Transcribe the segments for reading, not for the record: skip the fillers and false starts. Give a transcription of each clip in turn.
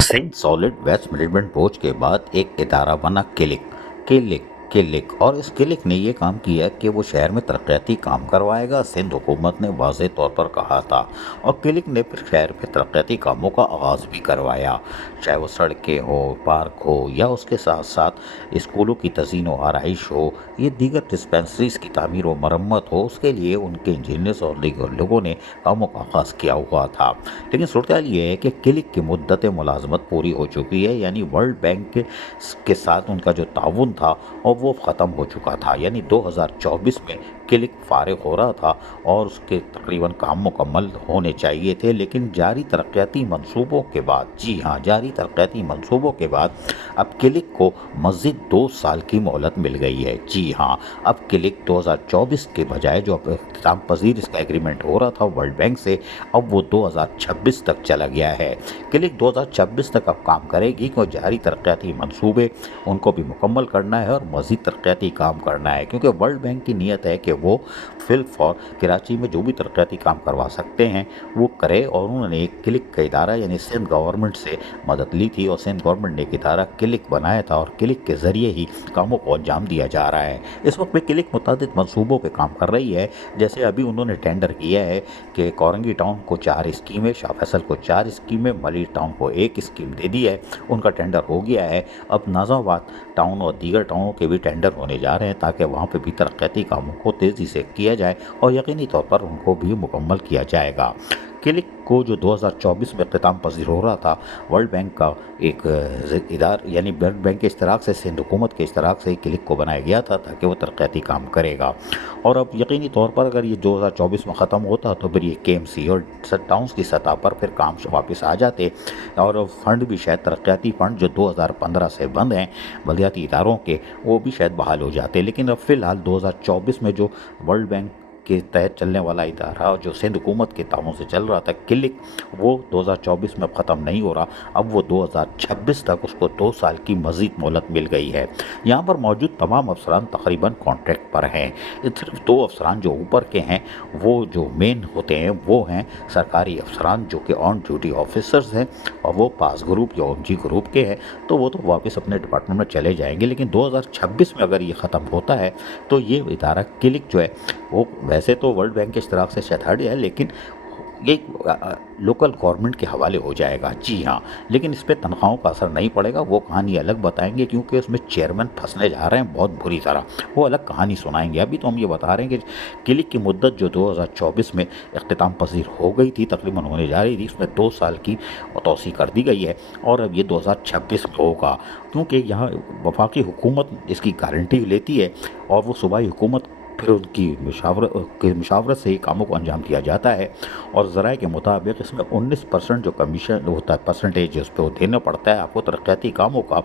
Sindh solid waste management board के बाद एक इदारा बना किलिक और इस किलिक ने ये काम किया कि वो शहर में तरक्याती काम करवाएगा। सिंध हुकूमत ने वाज़ेह तौर पर कहा था और किलिक ने फिर शहर में तरक्याती कामों का आगाज़ भी करवाया, चाहे वो सड़कें हो, पार्क हो या उसके साथ साथ स्कूलों की तज़ीन व आराइश हो, ये दीगर डिस्पेंसरीज की तामीर व मरम्मत हो, उसके लिए उनके इंजीनियर्स और दीगर लोगों ने कामों का आगाज़ किया हुआ था। लेकिन सूरत हाल ये है कि किलिक की मुद्दत मुलाजमत पूरी हो चुकी है, यानी वर्ल्ड बैंक के साथ उनका जो ताउन था और वो ख़त्म हो चुका था। यानी 2024 में क्लिक फारिग हो रहा था और उसके तकरीबन काम मुकम्मल होने चाहिए थे, लेकिन जारी तरक्याती मंसूबों के बाद, जी हाँ, जारी तरक्याती मंसूबों के बाद अब क्लिक को मज़ीद 2 साल की मोहलत मिल गई है। जी हाँ, अब क्लिक 2024 के बजाय जो अब इख्तिताम पजीर इसका एग्रीमेंट हो रहा था वर्ल्ड बैंक से, अब वो 2026 तक चला गया है। क्लिक 2026 तक अब काम करेगी क्योंकि जारी तरक्याती मंसूबे उनको भी मुकम्मल करना है और मज़ीद तरक्याती काम करना है, क्योंकि वर्ल्ड बैंक की नीयत है कि वो फिल फॉर कराची में जो भी तरक्याती काम करवा सकते हैं वो करे। और उन्होंने एक क्लिक का इदारा यानी सिंध गवर्नमेंट से मदद ली थी और सिंध गवर्नमेंट ने एक इदारा क्लिक बनाया था और क्लिक के ज़रिए ही कामों को अंजाम दिया जा रहा है। इस वक्त में क्लिक मुतादिद मंसूबों पे काम कर रही है। जैसे अभी उन्होंने टेंडर किया है कि कोरंगी टाउन को 4 स्कीमें, शाह फैसल को 4 स्कीमें, मलिर टाउन को 1 स्कीम दे दी है, उनका टेंडर हो गया है। अब नाज़ाबाद टाउन और दीगर टाउनों के भी टेंडर होने जा रहे हैं ताकि वहाँ पे भी तरक्याती कामों को तेज़ी से किया जाए और यकीनी तौर पर उनको भी मुकम्मल किया जाएगा। क्लिक को जो 2024 में इख्तिताम पजीर हो रहा था वर्ल्ड बैंक का एक इदार यानी वर्ल्ड बैंक के इश्तराक से, सिंध हुकूमत के इश्तराक से क्लिक को बनाया गया था ताकि वो तरक्याती काम करेगा। और अब यकीनी तौर पर अगर ये 2024 में ख़त्म होता तो फिर ये KMC और टाउन्स की सतह पर फिर काम वापस आ जाते और फ़ंड भी शायद तरक्याती फ़ंड जो 2015 से बंद हैं बलदियाती इदारों के, वो भी शायद बहाल हो जाते। लेकिन अब फ़िलहाल 2024 में जो वर्ल्ड बैंक के तहत चलने वाला इदारा जो सिंध हुकूमत के ताउन से चल रहा था क्लिक, वो 2024 में ख़त्म नहीं हो रहा, अब वो 2026 तक उसको 2 साल की मज़ीद मोहलत मिल गई है। यहाँ पर मौजूद तमाम अफसरान तकरीबन कॉन्ट्रैक्ट पर हैं। सिर्फ 2 अफसरान जो ऊपर के हैं वो जो मेन होते हैं वो हैं सरकारी अफसरान जो कि ऑन ड्यूटी ऑफिसर्स हैं और वो पास ग्रुप या ONG ग्रुप के हैं, तो वो तो वापस अपने डिपार्टमेंट में चले जाएंगे। लेकिन 2026 में अगर ये ख़त्म होता है तो ये इदारा क्लिक जो है वो वैसे तो वर्ल्ड बैंक के इश्तराक से शायद हट है, लेकिन ये लोकल गवर्नमेंट के हवाले हो जाएगा। जी हाँ, लेकिन इस पर तनख्वाहों का असर नहीं पड़ेगा, वो कहानी अलग बताएंगे क्योंकि उसमें चेयरमैन फंसने जा रहे हैं बहुत बुरी तरह, वो अलग कहानी सुनाएंगे। अभी तो हम ये बता रहे हैं कि क्लिक की मुद्दत जो 2024 में इख्तिताम पजीर हो गई थी, तकरीबन होने जा रही थी, उसमें 2 साल की तोसी कर दी गई है और अब ये 2026 में होगा, क्योंकि यहाँ वफाकी हुकूमत इसकी गारंटी लेती है और वो सूबाई हुकूमत फिर उनकी मुशावरत से ही कामों को अंजाम दिया जाता है। और ज़राए के मुताबिक इसमें 19% जो कमीशन होता है, परसेंटेज उस पर देना पड़ता है आपको तरक्याती कामों का,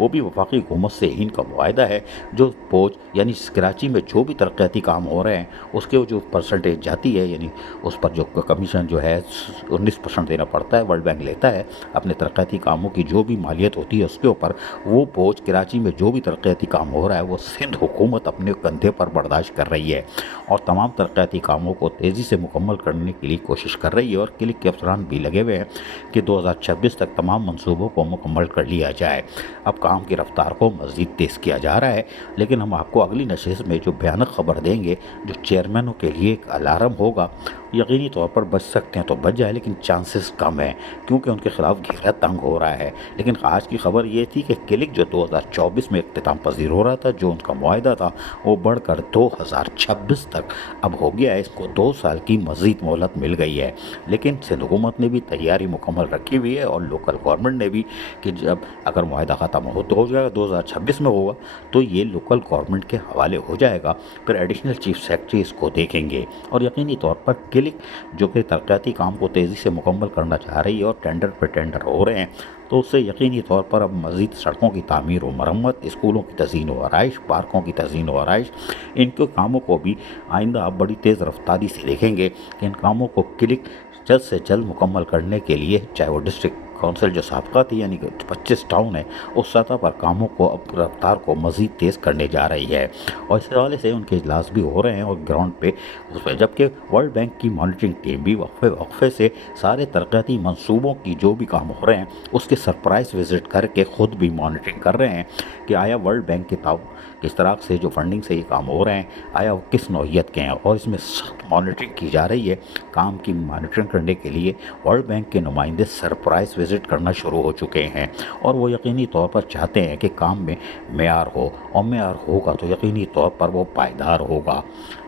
वो भी वफाकी हुकूमत से ही इनका मुआहदा है। जो पोज यानी कराची में जो भी तरक्याती काम हो रहे हैं उसके जो परसेंटेज जाती है, यानी उस पर जो कमीशन जो है 19% देना पड़ता है, वर्ल्ड बैंक लेता है अपने तरक्याती कामों की जो भी मालियत होती है उसके ऊपर। वो बोझ कराची में जो भी तरक्याती काम हो रहा है वो सिंध हुकूमत अपने कंधे पर बर्दाश्त कर रही है और तमाम तरक्याती कामों को तेज़ी से मुकम्मल करने के लिए कोशिश कर रही है। और क्लिक के अफसरान भी लगे हुए हैं कि 2026 तक तमाम मंसूबों को मुकम्मल कर लिया जाए। अब काम की रफ्तार को मज़ीद तेज़ किया जा रहा है, लेकिन हम आपको अगली नशिस्त में जो भयानक खबर देंगे जो चेयरमैनों के लिए एक अलार्म होगा, यकीनी तौर पर बच सकते हैं तो बच जाए, लेकिन चांसेस कम हैं क्योंकि उनके खिलाफ घेरा तंग हो रहा है। लेकिन आज की खबर ये थी कि क्लिक जो 2024 में इख्तिताम पजीर हो रहा था, जो उनका मुआहदा था वो बढ़कर 2026 तक अब हो गया है, इसको 2 साल की मज़ीद मोहलत मिल गई है। लेकिन सिंध हुकूमत ने भी तैयारी मुकम्मल रखी हुई है और लोकल गवर्नमेंट ने भी कि जब अगर मुआहदा ख़त्म हो तो हो जाएगा, 2026 में होगा तो ये लोकल गवर्नमेंट के हवाले हो जाएगा, फिर एडिशनल चीफ सेक्रेटरी इसको देखेंगे। और यकीनी तौर पर क्लिक जो कि तरक्याती काम को तेज़ी से मुकम्मल करना चाह रही है और टेंडर पर टेंडर हो रहे हैं, तो उससे यकीनी तौर पर अब मज़ीद सड़कों की तामीर व मरम्मत, स्कूलों की तज़ीन व आराइश, पार्कों की तज़ीन व आराइश, इनके कामों को भी आइंदा अब बड़ी तेज़ रफ्तारी से देखेंगे कि इन कामों को क्लिक जल्द से जल्द मुकम्मल करने के लिए चाहे वो डिस्ट्रिक्ट کونسل جو سابقہ تھی یعنی کہ 25 ٹاؤن ہے، اس سطح پر کاموں کو اب رفتار کو مزید تیز کرنے جا رہی ہے، اور اس حوالے سے ان کے اجلاس بھی ہو رہے ہیں اور گراؤنڈ پہ اس پہ، جبکہ ورلڈ بینک کی مانیٹرنگ ٹیم بھی وقفے وقفے سے سارے ترقیاتی منصوبوں کی جو بھی کام ہو رہے ہیں اس کے سرپرائز وزٹ کر کے خود بھی مانیٹرنگ کر رہے ہیں کہ آیا ورلڈ بینک کے تعاون کس طرح سے جو فنڈنگ سے یہ کام ہو رہے ہیں آیا وہ کس نوعیت کے ہیں، اور اس میں سخت مانیٹرنگ کی جا رہی ہے۔ کام کی مانیٹرنگ کرنے کے لیے ورلڈ بینک کے نمائندے سرپرائز وزٹ کرنا شروع ہو چکے ہیں، اور وہ یقینی طور پر چاہتے ہیں کہ کام میں معیار ہو، اور معیار ہوگا تو یقینی طور پر وہ پائیدار ہوگا۔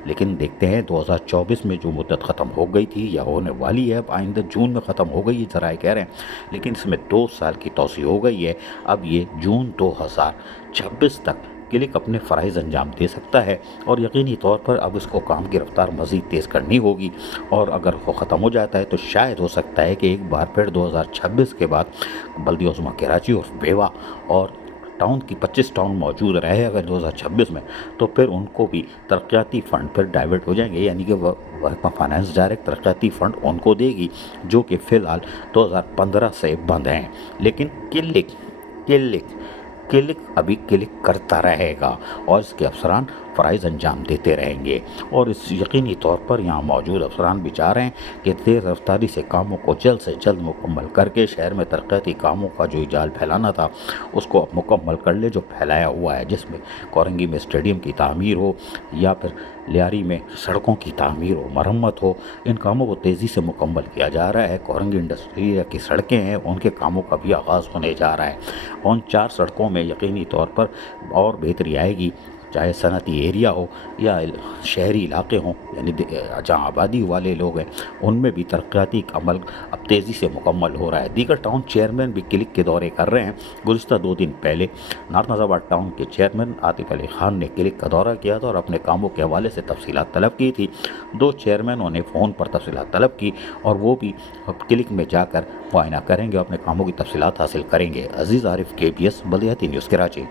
لیکن دیکھتے ہیں 2024 میں جو مدت ختم ہو گئی تھی یا ہونے والی ہے، اب آئندہ جون میں ختم ہو گئی، یہ ذرائع کہہ رہے ہیں، لیکن اس میں 2 سال کی توسیع ہو گئی ہے۔ اب یہ جون 2026 تک کلک اپنے فرائض انجام دے سکتا ہے، اور یقینی طور پر اب اس کو کام کی رفتار مزید تیز کرنی ہوگی، اور اگر وہ ختم ہو جاتا ہے تو شاید ہو سکتا ہے کہ ایک بار پھر 2026 کے بعد بلدیہ عظمیٰ کراچی اور بیوا اور ٹاؤن کی 25 ٹاؤن موجود رہے اگر 2026 میں، تو پھر ان کو بھی ترقیاتی فنڈ پھر ڈائیورٹ ہو جائیں گے، یعنی کہ محکمہ فائنانس ڈائریکٹ ترقیاتی فنڈ ان کو دے گی، جو کہ فی الحال 2015 سے بند ہیں۔ لیکن کلک ابھی کلک کرتا رہے گا، اور اس کے افسران فرائض انجام دیتے رہیں گے، اور اس یقینی طور پر یہاں موجود افسران بھی چاہ رہے ہیں کہ تیز رفتاری سے کاموں کو جلد سے جلد مکمل کر کے شہر میں ترقیاتی کاموں کا جو جال پھیلانا تھا اس کو اب مکمل کر لے، جو پھیلایا ہوا ہے، جس میں کورنگی میں اسٹیڈیم کی تعمیر ہو یا پھر لیاری میں سڑکوں کی تعمیر ہو، مرمت ہو، ان کاموں کو تیزی سے مکمل کیا جا رہا ہے۔ کورنگی انڈسٹری کی سڑکیں ہیں، ان کے کاموں کا بھی آغاز ہونے جا رہا ہے۔ ان 4 سڑکوں میں یقینی طور پر اور بہتری آئے گی، چاہے صنعتی ایریا ہو یا شہری علاقے ہوں، یعنی جہاں آبادی والے لوگ ہیں، ان میں بھی ترقیاتی عمل اب تیزی سے مکمل ہو رہا ہے۔ دیگر ٹاؤن چیئرمین بھی کلک کے دورے کر رہے ہیں۔ گزشتہ 2 دن پہلے نارتھ نازیب آباد ٹاؤن کے چیئرمین عاطف علی خان نے کلک کا دورہ کیا تھا اور اپنے کاموں کے حوالے سے تفصیلات طلب کی تھی۔ 2 چیئرمینوں نے فون پر تفصیلات طلب کی، اور وہ بھی اب کلک میں جا کر معائنہ کریں گے، اپنے کاموں کی تفصیلات حاصل کریں گے۔ عزیز عارف، KBS بلدیاتی نیوز کراچی۔